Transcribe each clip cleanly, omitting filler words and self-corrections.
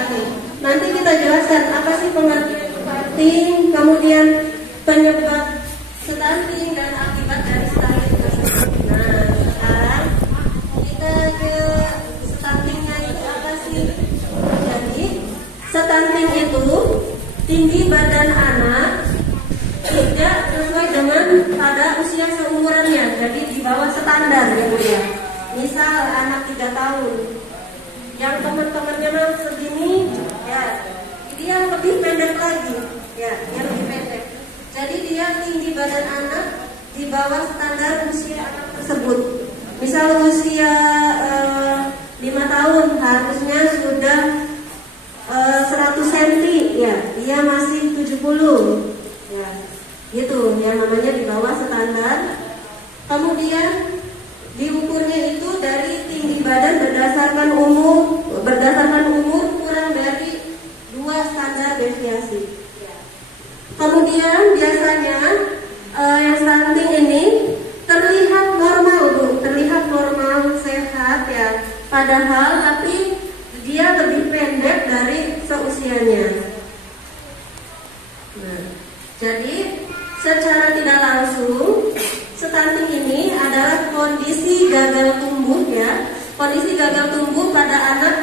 stunting. Nanti kita jelaskan apa sih pengertian stunting, kemudian penyebab stunting dan akibat dari stunting tersebut. Nah, sekarang kita ke stuntingnya itu apa sih? Jadi stunting itu tinggi badan anak tidak sesuai dengan pada usia seumurannya, jadi di bawah standar ya Bu ya. Misal anak 3 tahun, yang teman-temannya mau segini, ya dia lebih pendek lagi, ya dia lebih pendek. Jadi dia tinggi badan anak di bawah standar usia anak tersebut. Misal usia 5 tahun harusnya sudah 100 cm, ya dia masih 70, ya gitu, yang namanya di bawah standar. Kemudian diukurnya itu dari tinggi badan berdasarkan umur kurang dari 2 standar deviasi. Kemudian biasanya yang stunting ini terlihat normal Bu, terlihat normal sehat ya, padahal tapi dia lebih pendek dari seusianya. Nah, jadi secara tidak langsung stunting ini adalah kondisi gagal tumbuh ya, kondisi gagal tumbuh pada anak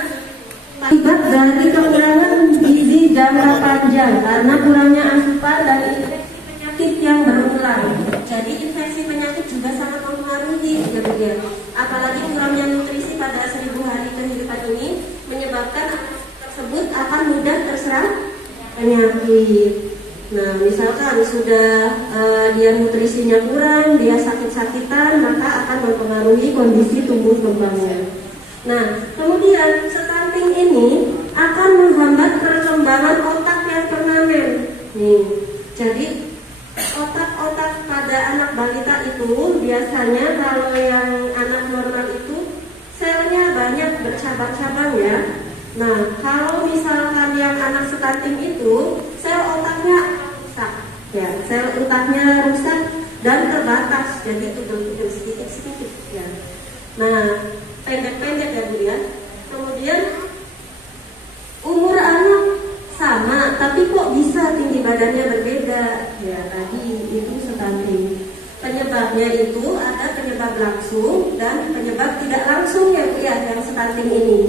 akibat dari kekurangan gizi jangka panjang karena kurangnya asupan dan infeksi penyakit yang berulang. Jadi infeksi penyakit juga sangat mempengaruhi ya, apalagi kurangnya nutrisi pada 1000 hari kehidupan ini menyebabkan anak tersebut akan mudah terserang penyakit. Nah, misalkan sudah dia nutrisinya kurang, dia sakit-sakitan, maka akan mempengaruhi kondisi tumbuh kembangnya. Nah, kemudian stunting ini akan menghambat perkembangan otak yang permanen. Nih, jadi otak-otak pada anak balita itu biasanya kalau yang anak normal itu selnya banyak bercabang-cabang ya. Nah, kalau misalkan yang anak stunting itu sel otaknya rusak, ya, sel otaknya rusak dan terbatas, jadi itu sedikit-sedikit, ya. Nah, pendek-pendek ya Bu ya. Kemudian umur anak sama, tapi kok bisa tinggi badannya berbeda? Ya, tadi itu stunting. Penyebabnya itu ada penyebab langsung dan penyebab tidak langsung ya Bu ya, yang stunting ini.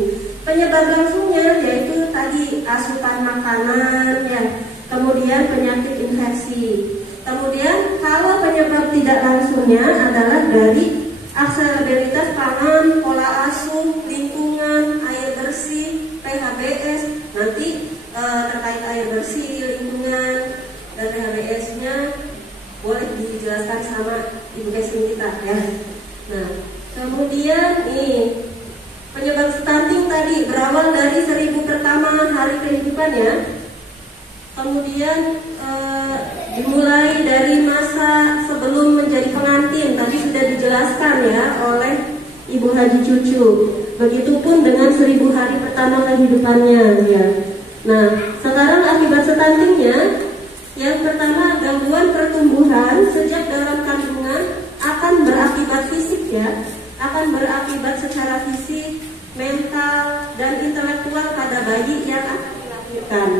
Penyebab langsungnya yaitu tadi asupan makanan ya, kemudian penyakit infeksi. Kemudian kalau penyebab tidak langsungnya adalah dari aksesibilitas pangan, pola asuh, lingkungan, air bersih, PHBS. Nanti terkait air bersih, lingkungan, dan PHBS-nya boleh dijelaskan sama Ibu Kesin kita ya. Nah, kemudian nih penyebab stunting tadi berawal dari 1000 pertama hari kehidupan ya. Kemudian dimulai dari masa sebelum menjadi pengantin, tadi sudah dijelaskan ya oleh Ibu Haji Cucu. Begitupun dengan 1000 hari pertama kehidupannya ya. Nah, sekarang akibat stuntingnya, yang pertama gangguan pertumbuhan sejak dalam kandungan akan berakibat fisik ya, akan berakibat secara fisik, mental, dan intelektual pada bayi yang akan dilahirkan.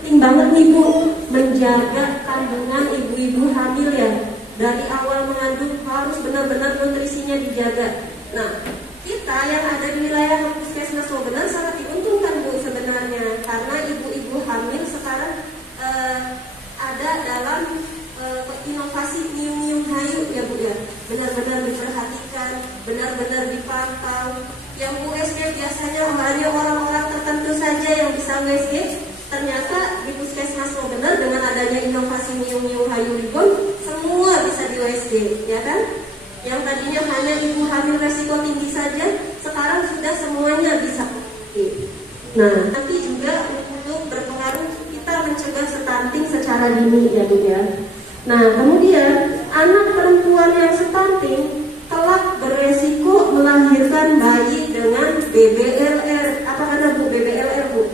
Penting banget nih Bu, menjaga kandungan ibu-ibu hamil ya. Dari awal mengandung harus benar-benar nutrisinya dijaga. Nah, kita yang ada di wilayah Puskesmas Webener sangat diuntungkan Bu sebenarnya, karena ibu-ibu hamil sekarang ada dalam inovasi New Hayu ya Bu ya. Benar-benar diperhatikan, benar-benar dipantau. Yang USG biasanya hanya orang-orang tertentu saja yang bisa USG. Ternyata di Puskesmas Webener dengan adanya inovasi New Hayu Ribon, semua bisa di USG, ya kan? Yang tadinya hanya ibu hamil resiko tinggi saja, sekarang sudah semuanya bisa. Nah, nanti juga untuk berpengaruh kita mencegah stunting secara dini ya Bu ya. Nah, kemudian anak perempuan yang stunting kelak beresiko melahirkan bayi dengan BBLR. Apa kata Bu BBLR Bu?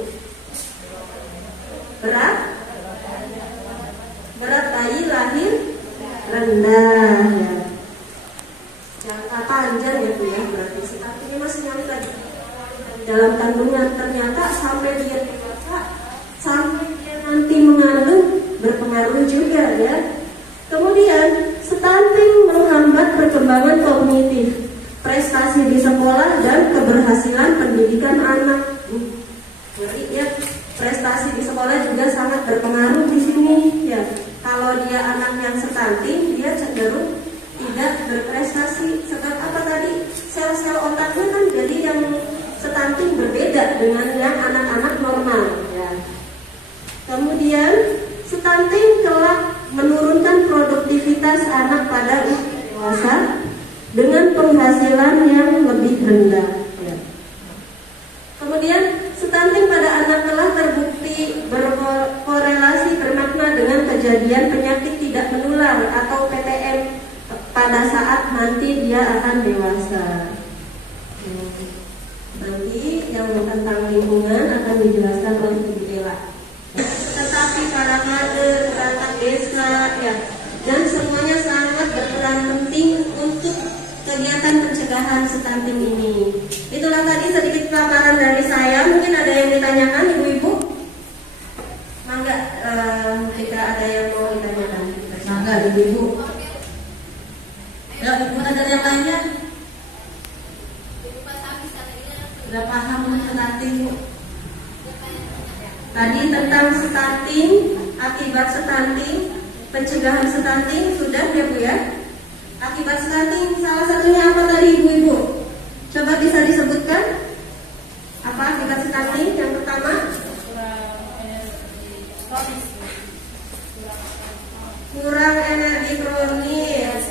Berat bayi lahir rendah ya. Jangka panjang ya Bu ya, berarti stuntingnya masih nyali lagi dalam kandungan. Ternyata sampai dia bekerja ya. Kemudian stunting menghambat perkembangan kognitif, prestasi di sekolah dan keberhasilan pendidikan anak. Jadi ya, prestasi di sekolah juga sangat berpengaruh di sini ya. Kalau dia anak yang stunting, dia cenderung tidak berprestasi. Sebab apa tadi? Sel-sel otaknya kan jadi yang stunting berbeda dengan yang anak-anak normal ya. Kemudian stunting kelak menurunkan produktivitas anak pada usia dewasa dengan penghasilan yang lebih rendah ya. Kemudian stunting pada anak telah terbukti berkorelasi bermakna dengan kejadian penyakit tidak menular atau PTM pada saat nanti dia akan dewasa. Nanti yang tentang lingkungan akan dijelaskan oleh Ibu Ella. Tetapi para kader, perangkat desa ya, dan semuanya sangat berperan penting untuk kegiatan pencegahan stunting ini. Itulah tadi sedikit paparan dari saya. Mungkin ada yang ditanyakan ibu-ibu? Mangga, jika ada yang mau ditanyakan. Mangga ibu-ibu. Ya, ibu ada yang lainnya? Sudah paham stunting Bu? Tadi tentang stunting, akibat stunting, pencegahan stunting sudah ya Bu ya. Akibat stunting salah satunya apa tadi ibu-ibu? Coba bisa disebutkan? Apa akibat stunting? Yang pertama? Kurang energi kronis.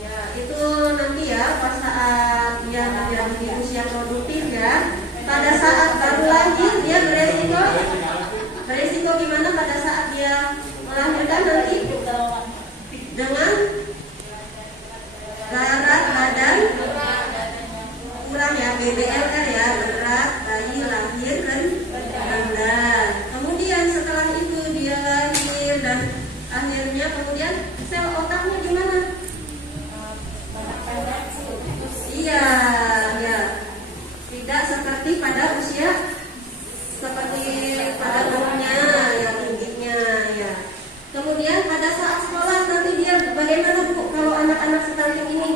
Ya, itu nanti ya pas saat dia ada di usia produktif ya. Pada saat baru lahir dia beresiko gimana pada saat dia melahirkan nanti dengan berat badan kurang ya, BBL kan ya, berat bayi lahir kan rendah. Kemudian setelah itu dia lahir dan akhirnya kemudian sel otaknya gimana? Iya ya, tidak seperti pada usia seperti pada umumnya ya, tingginya ya. Kemudian pada saat sekolah nanti dia bagaimana Bu kalau anak-anak stunting ini?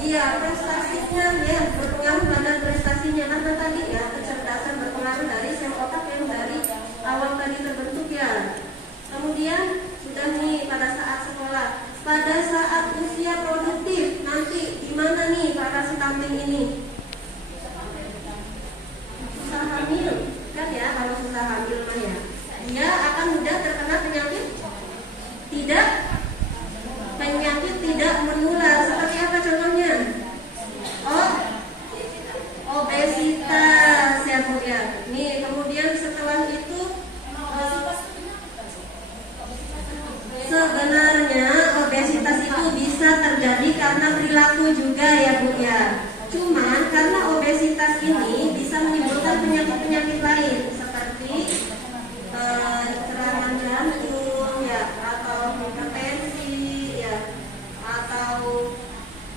Iya, prestasinya ya berpengaruh pada prestasinya karena tadi ya kecerdasan berpengaruh dari sel otak yang dari awal tadi terbentuk ya. Kemudian sudah nih pada saat sekolah, pada saat usia produktif nanti gimana nih para stunting ini? Susah hamil kan ya, kalau susah hamil mah ya dia akan mudah terkena penyakit tidak menular. Seperti apa contohnya? Obesitas ya Bu ya. Nih kemudian setelah itu sebenarnya obesitas itu bisa terjadi karena perilaku juga ya Bu ya. Cuman karena obesitas ini bisa menimbulkan penyakit-penyakit lain seperti serangan jantung ya, atau hipertensi ya, atau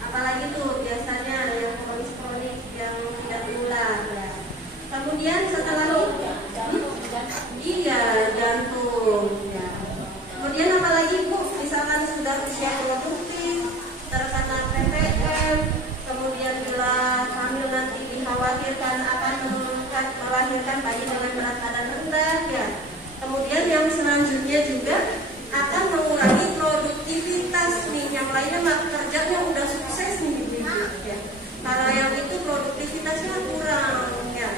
apalagi tuh biasanya yang kronis yang tidak menular ya. Kemudian setelah itu iya jantung ya. Kemudian apalagi Bu, misalkan sudah usia produktif terkena PPM, kemudian bila hamil nanti dikhawatirkan akan melahirkan bayi dengan berat badan rendah ya. Kemudian yang selanjutnya juga akan mengurangi produktivitas nih. Yang lainnya mah kerjanya udah sukses nih ya. Kalau yang itu produktivitasnya kurang ya.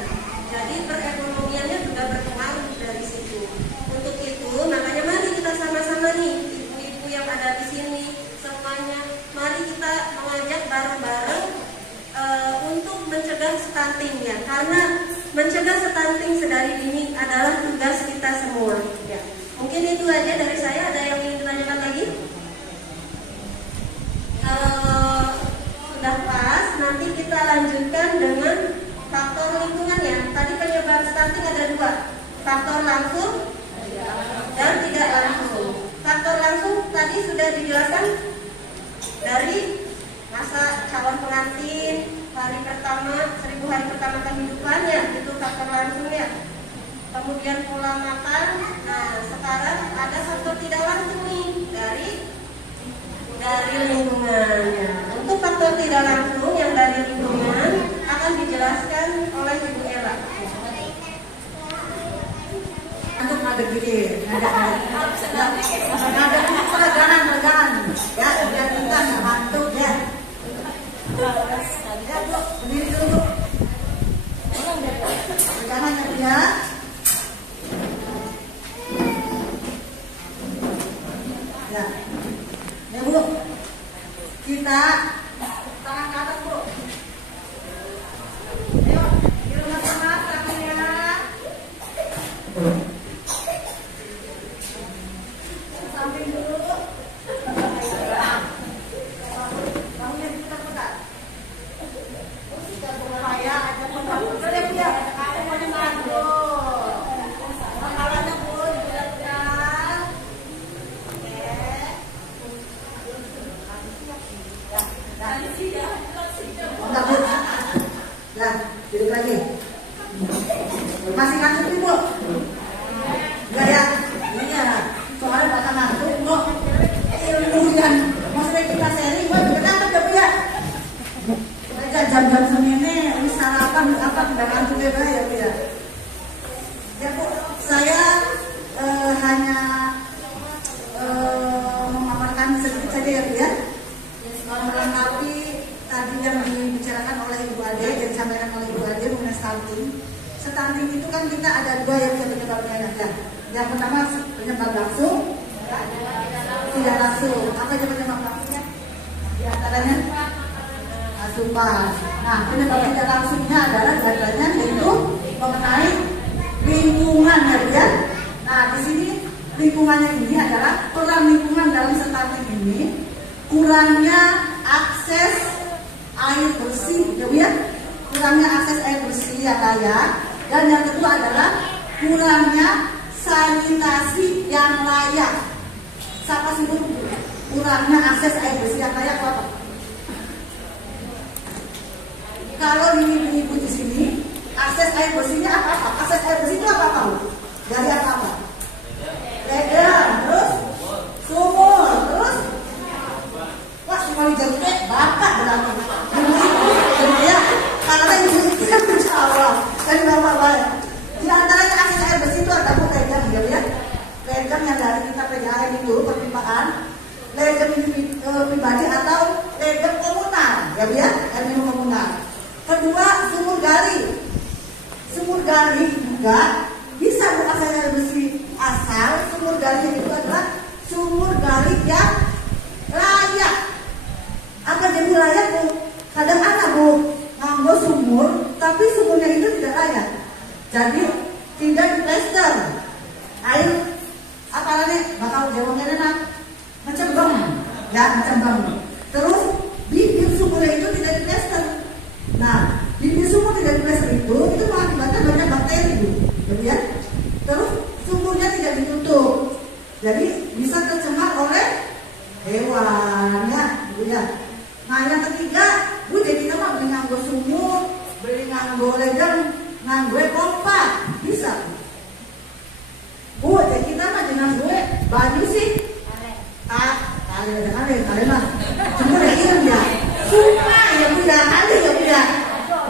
Jadi perekonomiannya juga berpengaruh dari situ. Untuk itu makanya mari kita sama-sama nih ibu-ibu yang ada di sini semuanya, mari kita mengajak bareng-bareng untuk mencegah stunting ya. Karena mencegah stunting sedari dini adalah tugas kita semua ya. Mungkin itu aja dari saya. Ada yang ingin ditanyakan lagi? Sudah pas, nanti kita lanjutkan dengan faktor lingkungan ya. Tadi penyebab stunting ada dua, faktor langsung dan tidak langsung. Faktor langsung tadi sudah dijelaskan dari masa calon pengantin, hari pertama, 1000 hari pertama kehidupannya, itu faktor langsung ya. kemudian pola makan. Nah, sekarang ada faktor tidak langsung nih dari lingkungan. Untuk faktor tidak langsung yang dari lingkungan akan dijelaskan oleh Ibu Ella. Untuk ngadep gini, ngadep pegangan, ya, biar kita nggak ngantuk ya. Ya Bu, berdiri dulu. Pegangannya ya. Ya, ya Bu, kita tangan ke atas Bu. Ayo, di rumah sama tangannya. Samping dulu. Bangunnya diputar-putar. Kita berupaya aja putar-putar ya Bu ya. Kamu mau dimandu. Kepalanya Bu, diputar-putar. Oke. Bu. Ya, duduk lagi. Masih ngantuk nih Bu? Enggak ya? Iya. Soalnya bakal ngantuk Bu. Ilmu yang maksudnya kita sharing Bu, kenapa ya Bu ya? Mereka jam-jam semini sarapan apa tidak ngantuk ya Bu ya? Ya Bu, saya hanya memaparkan sedikit saja ya Bu ya. Melengkapi tadi yang dibicarakan oleh Ibu Ade dan disampaikan oleh Ibu Ade mengenai stunting. Stunting itu kan kita ada dua yang bisa penyebabnya ya. Yang pertama penyebab langsung, tidak langsung. Apa aja penyebab langsungnya? Di antaranya asupan. Nah, penyebab tidak langsungnya adalah datanya yaitu mengenai lingkungan ya. Nah, di sini lingkungannya ini adalah peran lingkungan dalam stunting ini. Kurangnya akses air bersih, ya, kurangnya akses air bersih yang layak, dan yang kedua adalah kurangnya sanitasi yang layak. Siapa sih Bu? Kurangnya akses air bersih yang layak apa? Kalau ibu di sini, akses air bersihnya apa? Akses air bersih itu apa tahu? Dari apa? Ledeng, terus sumur, terus wah, cuma dijawabnya bapak berapa? Jadi ya, karena ibu yang menjawab dari bapak-bapak. Di antaranya akses air bersih itu ada Bu ledeng ya. Ledeng yang dari kita PDAM itu perpimpaan, ledeng pribadi atau ledeng komunal ya Bu ya, air minum komunal. Kedua, sumur gali. Sumur gali juga bisa Bu akses air bersih asal sumur gali itu adalah sumur gali yang layak. Apa jadi layak Bu? Kadang ada Bu nganggo sumur, tapi sumurnya itu tidak layak. Jadi tidak diplester. Air apa namanya? Bakal jawabnya enak. Mencembang, ya mencembang. Terus bibir sumurnya itu tidak diplester. Nah, bibir sumur tidak diplester itu mengakibatkan banyak bakteri Bu. Jadi ya. Terus sumurnya tidak ditutup. Jadi bisa tercemar oleh hewan ya, Bu ya. Nah yang ketiga, Bu jadi kita mah beli nganggo sumur, beli nganggo ledeng, nganggo pompa, bisa. Bu jadi kita mah dengan gue baju sih. Kalian mah, cuma ya ini ya, sungai ya Bu ya, kali ya Bu ya.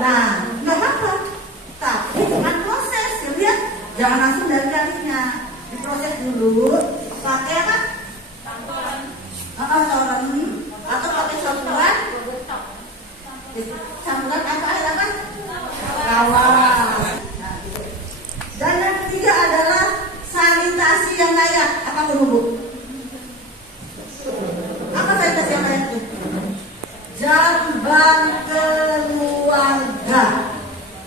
Nah nggak apa-apa, tapi dengan proses ya Bu ya, jangan langsung dari kalinya, diproses dulu, pakai apa? Atau pakai campuran apa air apa? Lawas. Dan yang ketiga adalah sanitasi yang layak. Apa Bu? Apa sanitasi yang layak itu? Jamban keluarga.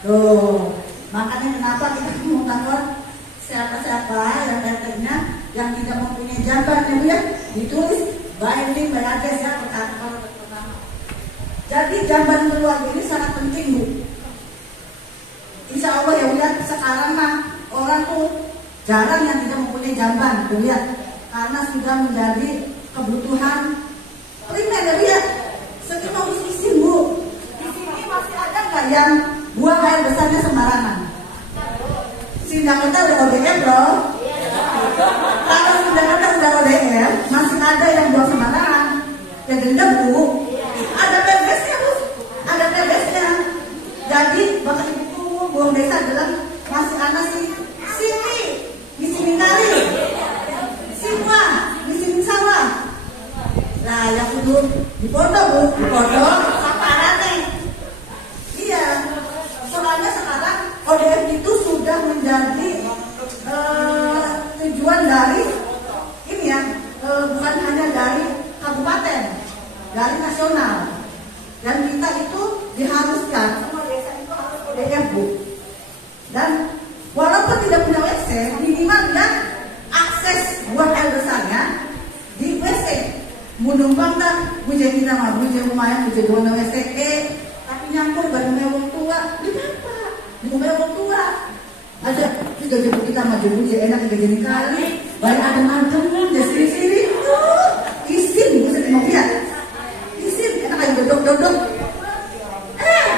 Tuh, makanya kenapa kita mengatakan siapa-siapa yang datangnya yang tidak mempunyai jamban ya Bu ya, ditulis binding by address ya pertama. Jadi jamban keluarga ini sangat penting Bu. Insya Allah ya Bu ya, sekarang mah orang tuh jarang yang tidak mempunyai jamban Bu ya, karena sudah menjadi kebutuhan primer ya Bu ya. Sekitar harus izin Bu. Di sini masih ada nggak yang buang air besarnya sembarangan? Sindangkota udah ODM loh. Kalau Sindangkota udah ODM, masih ada yang buang sembarangan. Ya denda Bu. Ada PBS-nya Bu. Ada PBS-nya. Jadi Bapak Ibu buang desa bilang masih ada sini di sini kali. Semua di sini sawah. Nah, yang itu dipoto Bu, dipoto saparan nih. Iya. Soalnya sekarang ODM itu sudah menjadi tujuan dari ini ya, bukan hanya dari kabupaten, dari nasional. Dan kita itu diharuskan semua desa itu harus ODM Bu. Dan walaupun tidak punya WC, minimal dia akses buat air besarnya di WC. Munumpang dah, bujang kita mah bujang lumayan, bujang dua WC, tapi nyampur baru mewong tua, di apa? Di mewong tua. Ada juga jemput kita maju bujang enak tiga jadi kali, baik ada mancung di sini tuh, isin bisa mau lihat, isin enak aja dodok.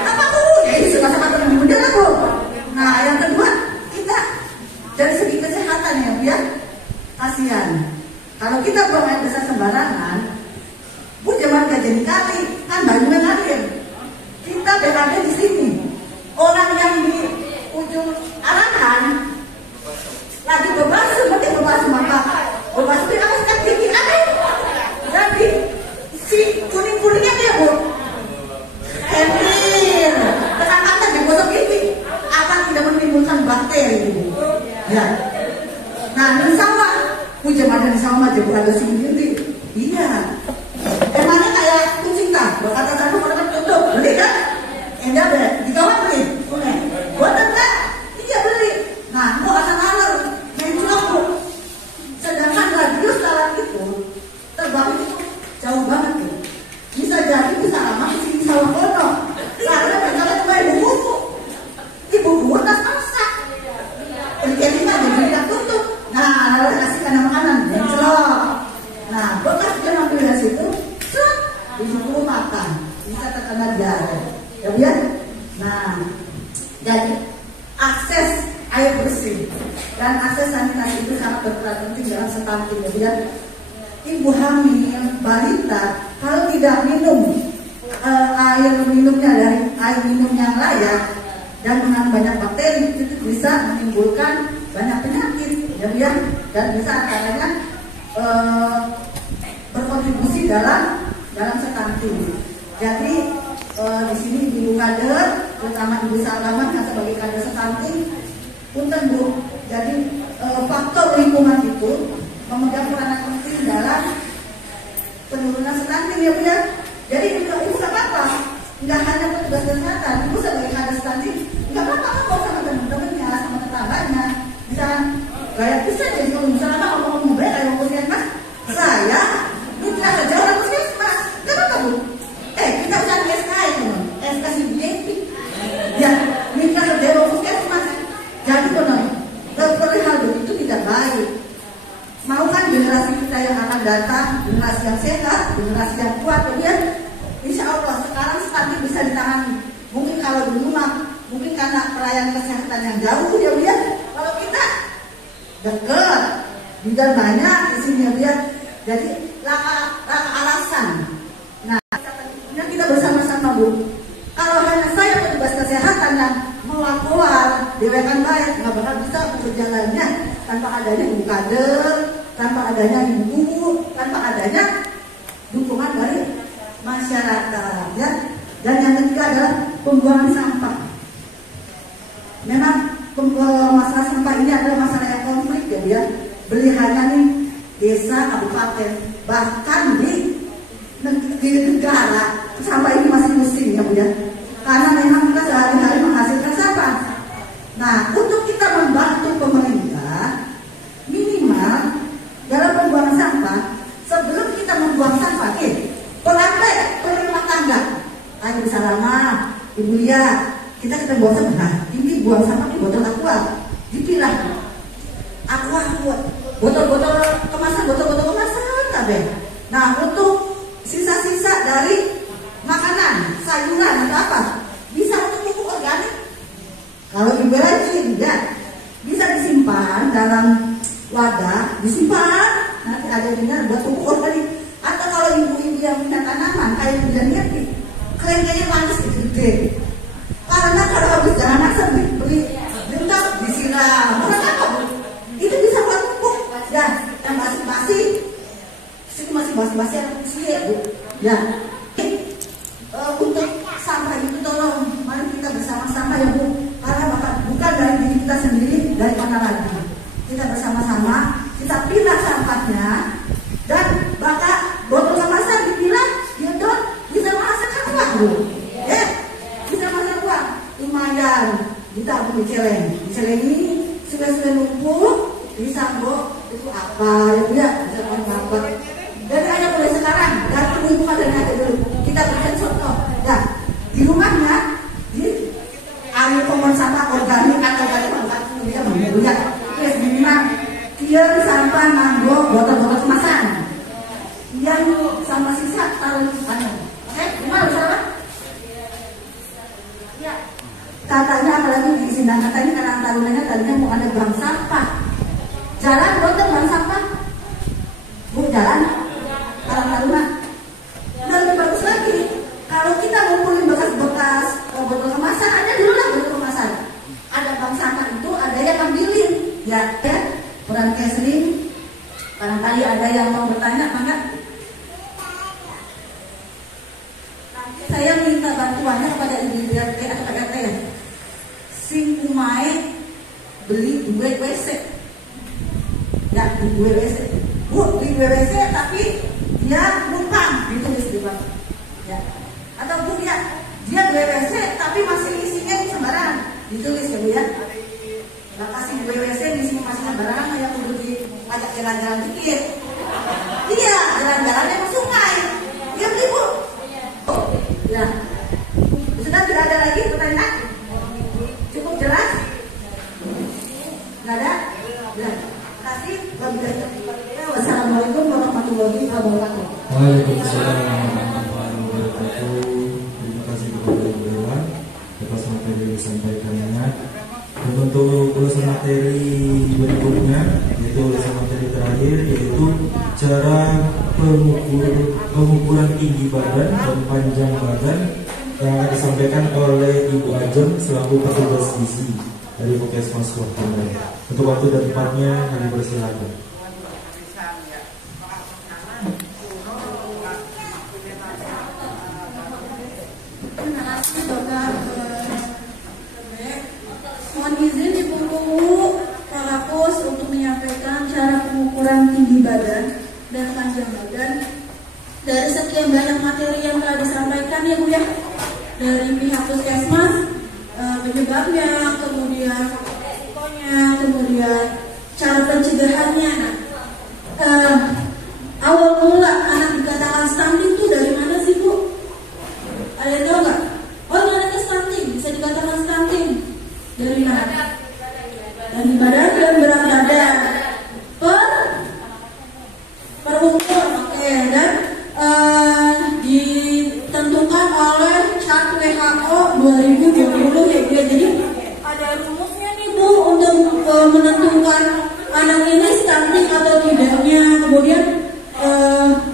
Apa tuh? Ya itu sama-sama teman muda lah Bu. Nah yang kedua kita dari segi kesehatan ya Bu ya, kasihan. Kalau kita buang air besar sembarangan, Bu jangan gak jadi kali, kan banyak ngalir. Kita berada di sini. Orang yang di ujung arahan lagi berbasuh, berarti berbasuh maka berbasuh di atas kaki ada. Jadi si kuning-kuningnya dia Bu, hendir, terangkat digosok gigi, akan tidak menimbulkan bakteri Bu. Ya. Nah di sawah, hujan ada di sawah aja Bu ada sini. Iya. Emangnya kayak kucing tak? Berkata satu orang tutup, beli kan? Enggak deh, di kawan beli. Buat enggak? Iya beli. Nah, mau asal alur, main curang Bu. Sedangkan radius jalan itu terbang itu jauh banget tuh. Bisa jadi bisa lama di sini sawah kono. Karena misalnya cuma ibu tas masak. Kelima jadi tidak tutup. Nah, lalu kasihkan makanan, yang celok. Nah, bekas dia ambil dari situ, disuruh makan, bisa terkena darah. Ya biar. Nah, jadi akses air bersih dan akses sanitasi itu sangat berperan penting dalam stunting. Ya biar. Ibu hamil, balita, kalau tidak minum air minumnya dari air minum yang layak dan mengandung banyak bakteri, itu bisa menimbulkan banyak penyakit. Ya biar. Dan bisa antaranya berkontribusi dalam stunting. Jadi di sini ibu kader, terutama ibu Salaman yang sebagai kader stunting, punten Bu. Jadi faktor lingkungan itu memegang peranan penting dalam penurunan stunting ya Bu ya. Jadi ibu nggak apa-apa, nggak hanya petugas kesehatan, ibu sebagai kader stunting nggak apa-apa kok sama teman-temannya, sama tetangganya, bisa kayak bisa jadi kalau misalnya ngomong baik kayak puskesmas, saya mitra kerja orang puskesmas, nggak apa-apa Bu. Kita usaha SK itu, SK CBP, ya mitra kerja orang puskesmas. Jadi konon, perihal itu tidak baik. Mau kan generasi kita yang akan datang, generasi yang sehat, generasi yang kuat, ya. Insya Allah sekarang stunting bisa ditangani. Mungkin kalau di rumah, mungkin karena pelayanan kesehatan yang jauh ya Bu ya. Kalau kita dekat, juga banyak di sini ya Bu ya. Jadi laka alasan. Nah, kita bersama-sama Bu. Kalau hanya saya petugas kesehatan yang keluar dewekan baik, nggak bakal bisa berjalannya tanpa adanya ibu kader, tanpa adanya ibu, tanpa adanya dukungan dari masyarakat ya. Dan yang ketiga adalah pembuangan sampah. Memang masalah sampah ini adalah masalah yang konflik ya dia. Beli hanya nih desa, kabupaten, bahkan di negara sampah ini masih musim ya Bu ya. Karena memang kita sehari-hari menghasilkan sampah. Nah, untuk kita membantu pemerintah, minimal dalam pembuangan sampah, sebelum kita membuang sampah, pelantai rumah tangga, Ibu Salama, Ibu Lia, kita buang sampah. Ini buang sampah di botol aqua, dipilah. Aqua, botol-botol kemasan, kabeh. Nah, untuk sisa-sisa dari makanan, sayuran atau apa, bisa untuk pupuk organik. Kalau ibu sih tidak bisa disimpan dalam wadah, disimpan. Nanti ada dengar buat ukur tadi. Atau kalau ibu-ibu yang punya tanaman kayak udah ngerti, kelengkanya manis gede. Karena kalau habis jalan asal beli bentar disiram, apa bu? Itu bisa buat pupuk. Ya, yang basi-basi, sini masih basi-basi ada fungsinya bu. Ya, untuk sampah itu tolong, mari kita bersama-sama ya bu. Karena bukan dari diri kita sendiri, dari mana lagi. Kita bersama-sama, kita pilah sampahnya, dan bakal botol kemasan dipilah, ya dong, bisa menghasilkan uang bu. Ya, bisa menghasilkan uang. Lumayan, ditabung di celeng. Di celeng ini sudah numpuk, disambung itu apa ya bu ya, bisa apa. Dan hanya mulai sekarang, dan ibu kalian ada dulu. Kita berikan contoh. Ya, di rumahnya, di air pembuangan sampah organik atau dari tempat dia mengguyur. Yes, memang dia sampah manggo botol-botol kemasan. Yang sama sisa taruh di sana. Oke, gimana salah? Ya. Katanya apalagi di sini katanya karena tarunannya tadinya mau ada bank sampah. Jalan botol bank sampah. Bu jalan. Kalau tarungan. Dan lebih bagus lagi. Kalau kita ngumpulin bekas-bekas botol kemasan, ada dulu lah botol kemasan. Ada bank sampah itu, ada yang ambilin. Ya, peran casering. Barangkali ada yang mau bertanya, mangga. Saya minta bantuannya kepada ibu RT atau RT ya. Sing kumae beli duit WC. Ya, beli duit WC. Bu, beli duit WC tapi dia numpang, ditulis di bawah. Ya. Atau bu ya, dia duit WC tapi masih isinya sembarangan, ditulis ya bu ya. Kasih duit WC isinya masih sembarangan, yang kudu diajak jalan-jalan dikit. Iya, jalan-jalannya ke sungai. Dia beli bu. Ya, sudah tidak ada lagi pertanyaan? Cukup jelas? Tidak ada? Ya. Kasih. Wassalamualaikum warahmatullahi wabarakatuh. Waalaikumsalam warahmatullahi wabarakatuh. Terima kasih kepada Ibu Dewan atas materi yang disampaikannya. Dan untuk ulasan materi berikutnya, yaitu ulasan materi terakhir, yaitu cara pengukuran tinggi badan dan panjang badan yang akan disampaikan oleh Ibu Ajeng selaku petugas gizi dari Puskesmas Waktunya. Untuk waktu dan tempatnya kami persilakan. Mohon izin Ibu Guru Kalapus untuk menyampaikan cara pengukuran tinggi badan dan panjang badan dari sekian banyak materi yang telah disampaikan ya Bu ya, dari pihak Puskesmas, penyebabnya, kemudian resikonya, kemudian cara pencegahannya. Awal mula anak dikatakan stunting itu dari mana sih Bu? Ada yang tahu nggak? Oh ini anaknya stunting, bisa dikatakan stunting dari mana? Dari badan dan berat badan per umur, oke. Dan ditentukan oleh chart WHO 2020 ya Bu ya. Jadi ada rumusnya nih Bu untuk menentukan anak ini stunting atau tidaknya. Kemudian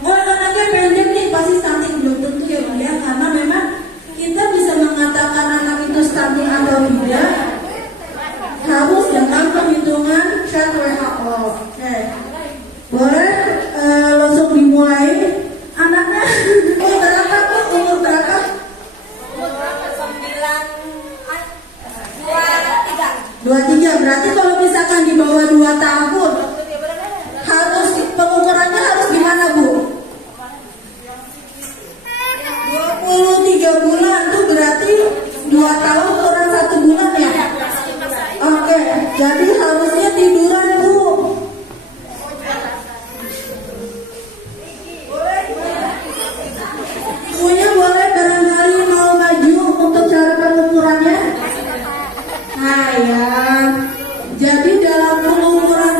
anaknya pendek nih pasti stunting, belum tentu ya Bu ya, karena memang kita bisa mengatakan anak itu stunting atau tidak harus dengan perhitungan chart WHO. Oke. Boleh langsung dimulai. Anaknya umur berapa Bu? Umur berapa? Umur berapa? 23. Berarti kalau misalkan di bawah 2 tahun harus pengukurannya harus gimana Bu? 23 bulan tuh berarti 2 tahun kurang 1 bulan ya? Oke, jadi harusnya tiduran Bu. Ibunya boleh barangkali mau maju untuk cara pengukurannya. Nah ya, jadi dalam pengukuran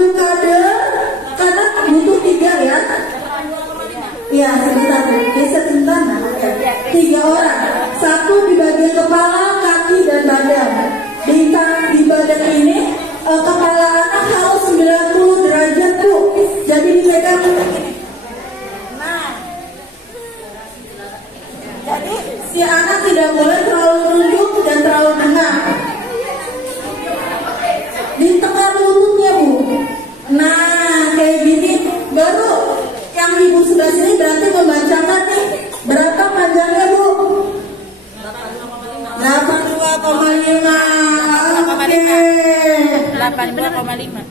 ibu kader karena butuh 3 ya. Iya, sebentar, geser sebentar. 3 orang, 1 di bagian kepala, kaki dan badan. Di badan ini kepala anak harus 90 derajat Bu. Jadi dipegang begini. Nah, jadi si anak tidak boleh terlalu nunduk dan terlalu tengah. Ditekan lututnya Bu. Nah, kayak gini baru yang ibu sebelah sini berarti membacakan nih. Berapa panjangnya Bu? 82,5. 82,5.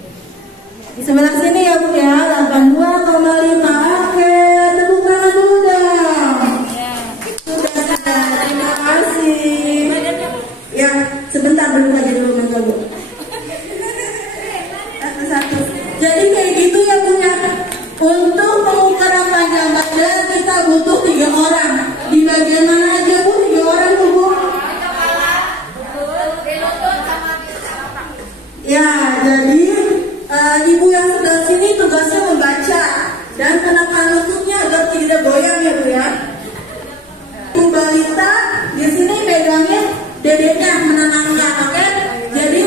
Di sebelah sini ya Bu ya, 82,5. Oke, tepuk tangan dulu dong. Sudah, terima kasih. Ya, sebentar dulu aja dulu mental Bu. Satu. Jadi kayak gitu ya Bu ya. Untuk pengukuran panjang badan kita butuh 3 orang. Di bagian mana aja Bu? 3 orang tuh Bu. Ya, jadi ibu yang sebelah sini tugasnya membaca dan menekan lututnya agar tidak goyang ya Bu ya. Bu balita di sini pegangnya dedeknya menenangkan, oke? Jadi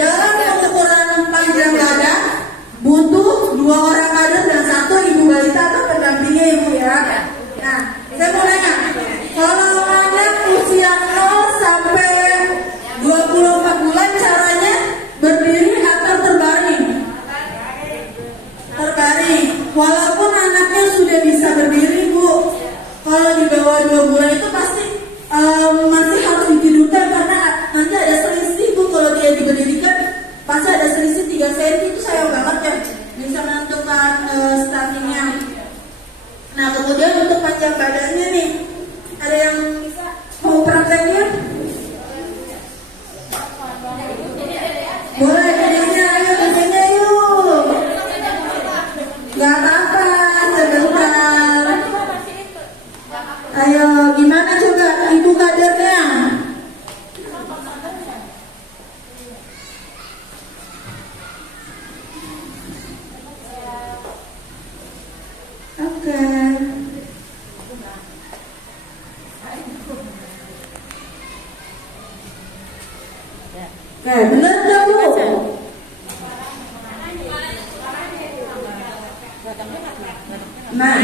dalam pengukuran panjang badan butuh 2 orang kader dan 1 ibu balita atau pendampingnya ya Bu ya. Nah, saya mau nanya, kalau anak usia 0 sampai 24 bulan caranya berdiri atau terbaring? Terbaring. Walaupun anaknya sudah bisa berdiri Bu, kalau di bawah 2 bulan itu pasti masih harus ditidurkan karena nanti ada selisih Bu. Kalau dia diberdirikan pasti ada selisih 3 cm, itu sayang banget ya, bisa menentukan startingnya. Nah, kemudian untuk panjang badannya nih, ada yang mau prakteknya? Boleh, dedeknya, ayo dedeknya yuk. Gak apa-apa, sebentar. Ayo, gimana coba ibu kadernya? Oke. Benar nggak Bu? Nah,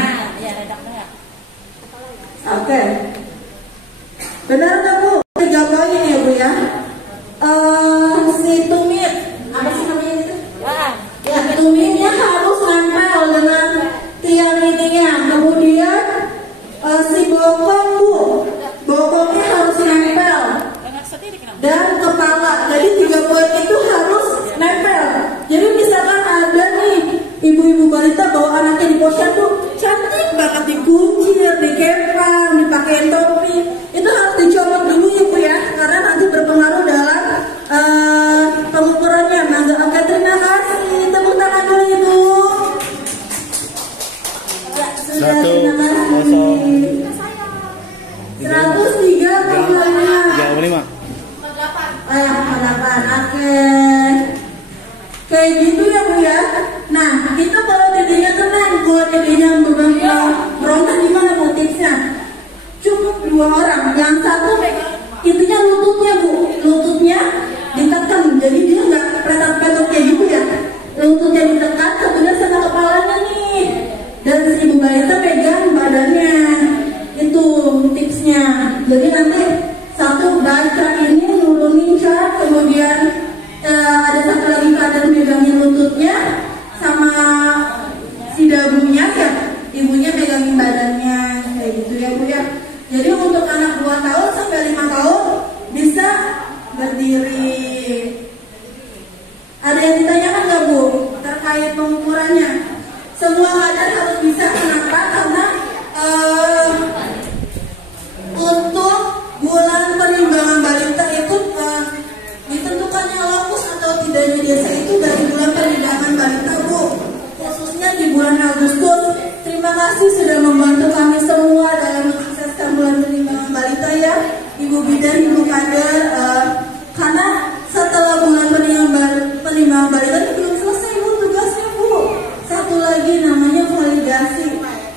oke. Benar nggak Bu? 3 poin ya Bu ya. Si tumit, apa sih namanya itu? Ya, tumitnya harus nempel dengan tiang ininya. Kemudian si bokong Bu, bokongnya harus nempel. Dan kepala, jadi 3 poin itu harus nempel. Jadi misalkan ada nih ibu-ibu balita bawa anaknya di posyandu, cantik banget dikuncir, dikepang, dipakein topi, itu harus dicomot dulu ya Bu ya, karena nanti berpengaruh dalam pengukurannya. Oke, terima kasih, tepuk tangan dulu Ibu. Ya, sudah, terima kasih. 103,5. 48, oke. Kayak gitu ya Bu ya. Nah, kita kalau dedenya tenang, kalau dedenya berontak gimana Bu tipsnya? Cukup 2 orang, yang 1 intinya lututnya Bu, lututnya ditekan, jadi dia nggak petak-petak kayak gitu ya. Lututnya ditekan, kemudian sama kepalanya nih, dan si ibu balita pegang badannya. Itu tipsnya. Jadi nanti 1 baca ini nurunin cat, kemudian ada 1 lagi kader megangin lututnya sama si dagunya ya, ibunya megangin badannya kayak gitu ya Bu ya. Jadi untuk anak 2 tahun sampai 5 tahun bisa berdiri. Ada yang ditanyakan nggak Bu terkait pengukurannya? Semua kader harus bisa. Kenapa? Karena untuk bulan penimbangan balita itu ditentukannya lokus atau tidaknya desa itu dari bulan penimbangan balita Bu, khususnya di bulan Agustus. Terima kasih sudah membantu kami semua dalam mensukseskan bulan penimbangan balita ya, Ibu Bidan, Ibu Kader, karena setelah bulan penimbangan balita itu belum selesai Bu tugas nih namanya validasi.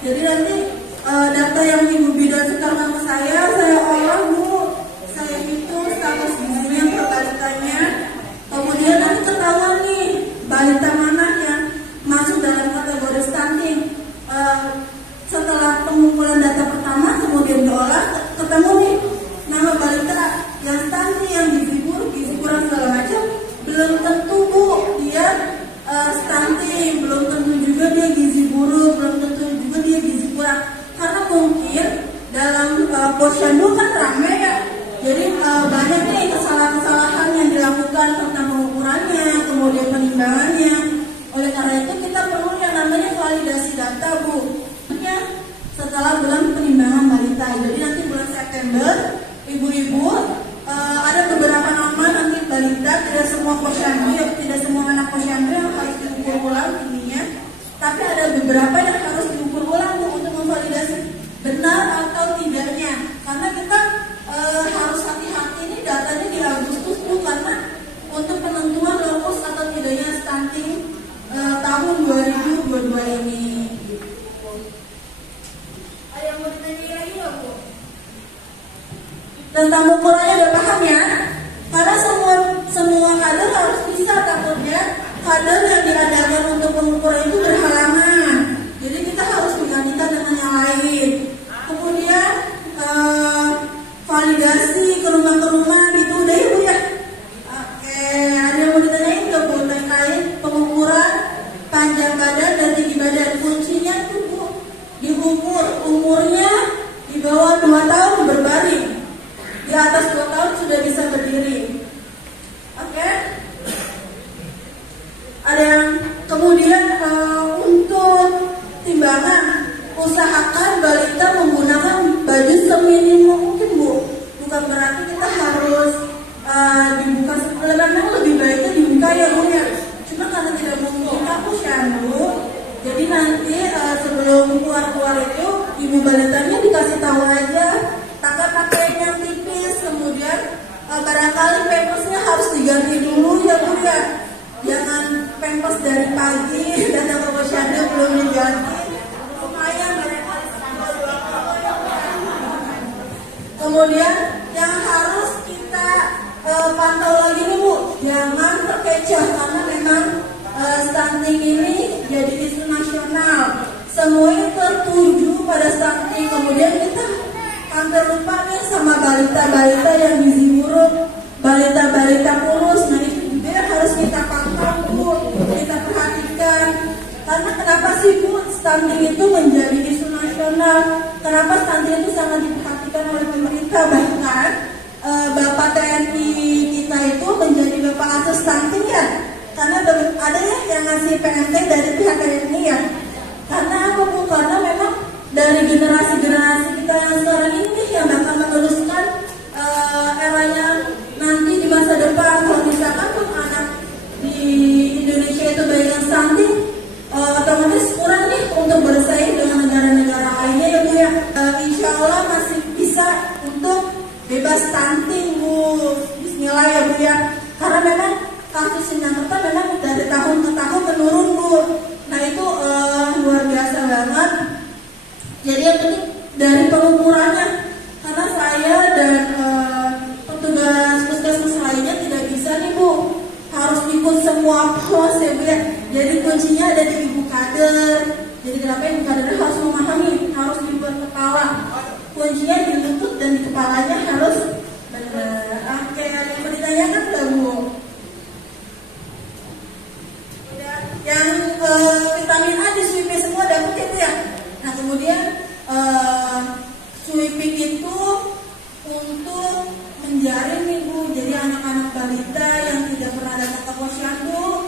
Jadi nanti data yang Ibu Bidan sekarang sama saya olah Bu, saya hitung status gizinya per balitanya. Kemudian nanti ketahuan nih balita mana yang masuk dalam kategori stunting. Setelah pengumpulan data pertama kemudian diolah, ketemu nih nama balita yang stunting, yang gizi buruk, gizi kurang segala macam, belum tentu Bu dia stunting, belum tentu juga dia gizi buruk, belum tentu juga dia gizi kurang. Karena mungkin dalam posyandu kan ramai ya, jadi banyak nih kesalahan-kesalahan yang dilakukan tentang pengukurannya, kemudian penimbangannya. Oleh karena itu kita perlu yang namanya validasi data Bu. Setelah bulan penimbangan balita, jadi nanti bulan September, ibu-ibu ada beberapa nama nanti balita, tidak semua posyandu, tidak semua anak posyandu yang harus diukur ulang tingginya, tapi ada beberapa yang harus diukur ulang Bu, untuk memvalidasi benar atau tidaknya. Karena kita harus hati-hati ini datanya di Agustus Bu, karena untuk penentuan lokus atau tidaknya stunting tahun 2022 ini. Tentang ukurannya udah paham ya? Karena semua kader harus bisa, takutnya kader yang diadakan untuk pengukuran itu berhalangan. Jadi kita harus menggantikan dengan yang lain. Kemudian validasi ke rumah gitu udah ya Bu ya? Oke, ada yang mau ditanyain nggak Bu terkait pengukuran panjang badan dan tinggi badan? Kuncinya tuh Bu diukur umurnya di bawah 2 tahun berbaring. Di atas 2 tahun sudah bisa berdiri. Oke? Ada yang kemudian untuk timbangan, usahakan balita menggunakan baju seminimum mungkin Bu. Bukan berarti kita harus dibuka, memang lebih baiknya dibuka ya Bu ya. Cuma karena tidak mungkin aku posyandu, jadi nanti sebelum keluar itu ibu balitanya dikasih tahu aja, tangga pakaian yang tipis, kemudian barangkali pampersnya harus diganti dulu ya Bu ya. Jangan pampers dari pagi datang ke posyandu belum diganti, lumayan barangkali 2 kali. Kemudian yang harus kita pantau lagi nih Bu, jangan terkecoh karena memang stunting ini jadi isu nasional. Semuanya tertuju pada stunting, kemudian kita hampir lupa nih sama balita-balita yang gizi buruk, balita-balita kurus. Nah itu juga harus kita pantau Bu, kita perhatikan. Karena kenapa sih Bu stunting itu menjadi isu nasional? Kenapa stunting itu sangat diperhatikan oleh pemerintah? Bahkan Bapak TNI kita itu menjadi Bapak Asuh stunting ya. Karena ada yang ngasih PMT dari pihak TNI ya. Karena apa Bu? Karena memang dari generasi-generasi kita yang sekarang ini yang bakal meneruskan eranya nanti di masa depan. Kalau misalkan pun anak di Indonesia itu banyak yang stunting, otomatis kurang nih untuk bersaing dengan negara-negara lainnya ya Bu ya. Insya Allah masih bisa untuk bebas stunting Bu. Bismillah ya Bu ya. Karena memang kasus Sinamerta memang dari tahun ke tahun menurun Bu. Nah itu luar biasa banget. Jadi yang penting dari pengukurannya, karena saya dan petugas puskesmas lainnya tidak bisa nih Bu, harus ikut semua pos ya Bu ya. Jadi kuncinya ada di ibu kader. Jadi kenapa ibu kader harus memahami, harus dibuat kepala. Kuncinya di lutut dan di kepalanya harus benar. Oke, ada yang mau ditanyakan nggak Bu? Yang vitamin A di sweeping semua dapat ya Bu ya. Nah kemudian sweeping itu untuk menjaring nih Bu. Jadi anak-anak balita yang tidak pernah datang ke posyandu,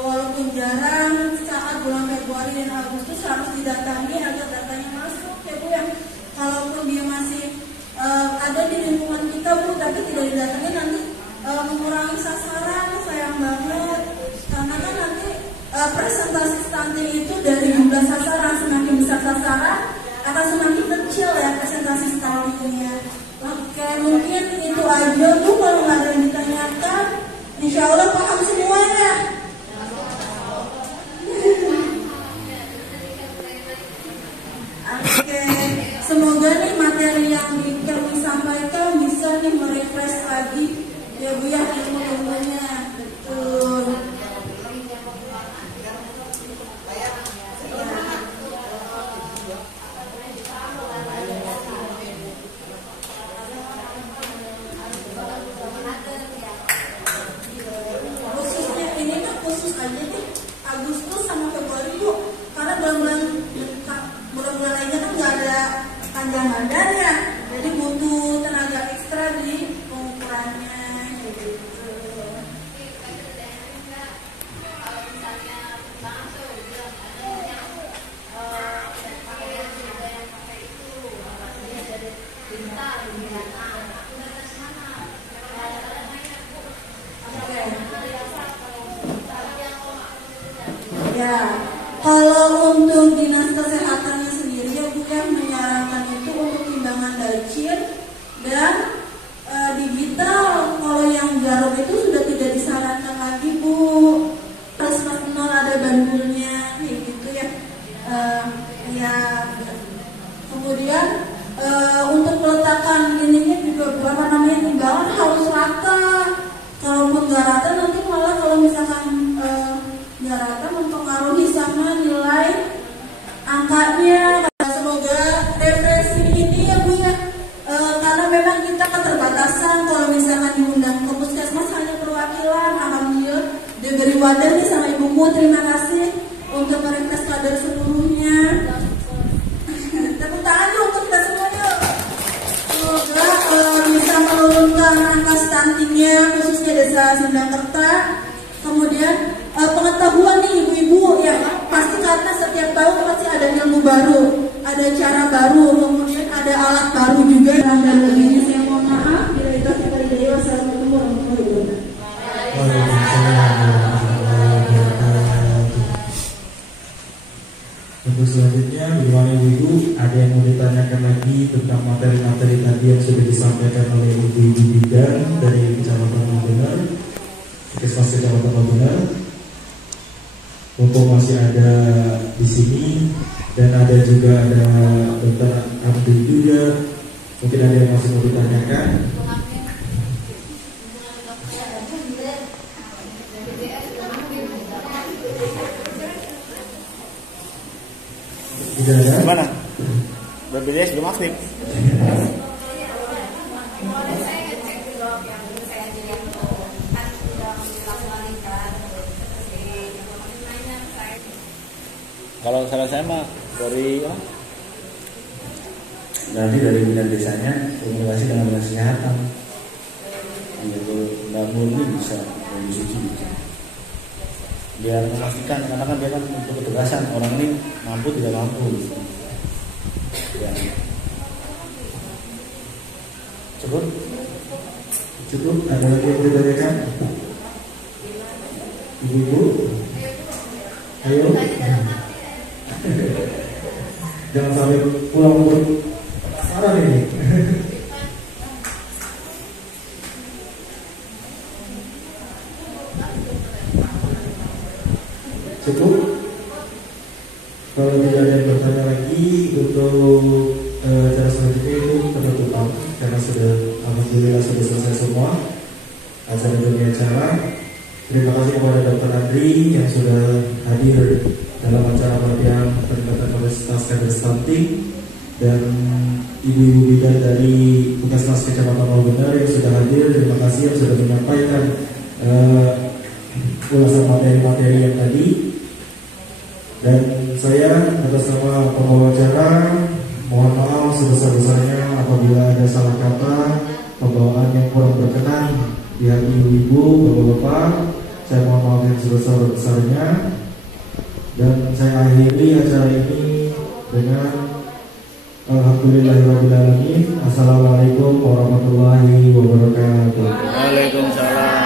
walaupun jarang, saat bulan Februari dan Agustus harus didatangi agar datanya masuk ya Bu ya. Kalaupun dia masih ada di lingkungan kita Bu, tapi tidak didatangi nanti mengurangi sasaran, sayang banget. Karena kan nanti presentasi stunting itu dari jumlah sasaran, semakin besar sasaran akan semakin kecil ya presentasi stuntingnya. Oke, mungkin itu aja Bu, kalau nggak ada yang ditanyakan, insya Allah paham semuanya. ya Bu ya, ilmu-ilmunya. Betul. Khususnya ini kan khusus aja nih Agustus sama Februari Bu, karena bulan-bulan lainnya kan nggak ada panjang badan ya, jadi butuh tenaga ekstra di pengukurannya gitu. Ya, kalau untuk dinas kesehatannya sendiri ya Bu yang menyarankan itu untuk timbangan dacir dan digital. Kalau yang jarum itu sudah tidak disarankan lagi Bu. Plus nol ada bandulnya kayak gitu ya. Ya. Kemudian untuk peletakan ininya juga apa namanya timbangan harus rata. Kalaupun nggak rata nanti malah kalau misalkan nggak rata mempengaruhi sama nilai angkanya. Semoga represi ini ya Bu ya, karena memang kita keterbatasan. Kalau misalkan diundang ke puskesmas hanya perwakilan, alhamdulillah diberi wadah nih sama Ibu Mu. Terima kasih untuk merepres kader seluruhnya. Tepuk tangan dulu untuk kita semuanya. Semoga bisa menurunkan angka stuntingnya khususnya desa Sindangkerta. Kemudian pengetahuan nih ibu-ibu ya, pasti karena setiap tahun pasti ada ilmu baru, ada cara baru, kemudian ada alat baru juga. Dan lebihnya saya mohon maaf. Bila itu kita dari wassalamualaikum warahmatullahi wabarakatuh. Untuk selanjutnya, bagaimana ibu-ibu ada yang mau ditanyakan lagi tentang materi-materi tadi yang sudah disampaikan oleh ibu-ibu bidan dari Kecamatan Mabener, Puskesmas Kecamatan Mabener. Mumpung masih ada di sini dan ada juga ada Dokter Abdul juga, mungkin ada yang masih mau ditanyakan. Tidak ada. Gimana? BPJS belum aktif. Kalau salah saya mah dari Nanti dari bidang desanya komunikasi dengan dinas kesehatan. gitu, nggak murni bisa suci bisa. Biar memastikan, karena kan dia kan untuk ketegasan orang ini mampu tidak mampu. Gitu. Ya. Cukup? Cukup? Ada lagi yang ditanyakan? Ibu-ibu? Ayo. Jangan sampai pulang penasaran ini. Cukup? Kalau tidak ada yang bertanya lagi untuk acara selanjutnya itu penutupan, karena sudah alhamdulillah sudah selesai semua acara dunia acara. Terima kasih kepada Dr. Andri yang sudah hadir dalam acara pelatihan peningkatan kapasitas kader stunting, dan ibu-ibu bidan dari Puskesmas Kecamatan Mabener yang sudah hadir. Terima kasih yang sudah menyampaikan ulasan materi-materi yang tadi. Dan saya atas nama pembawa acara mohon maaf sebesar-besarnya apabila ada salah kata, pembawaan yang kurang berkenan di hati ibu-ibu, bapak-bapak. Saya mohon maaf yang sebesar-besarnya. Dan saya akhiri acara ini dengan alhamdulillahirrahmanirrahim. Assalamualaikum warahmatullahi wabarakatuh. Waalaikumsalam.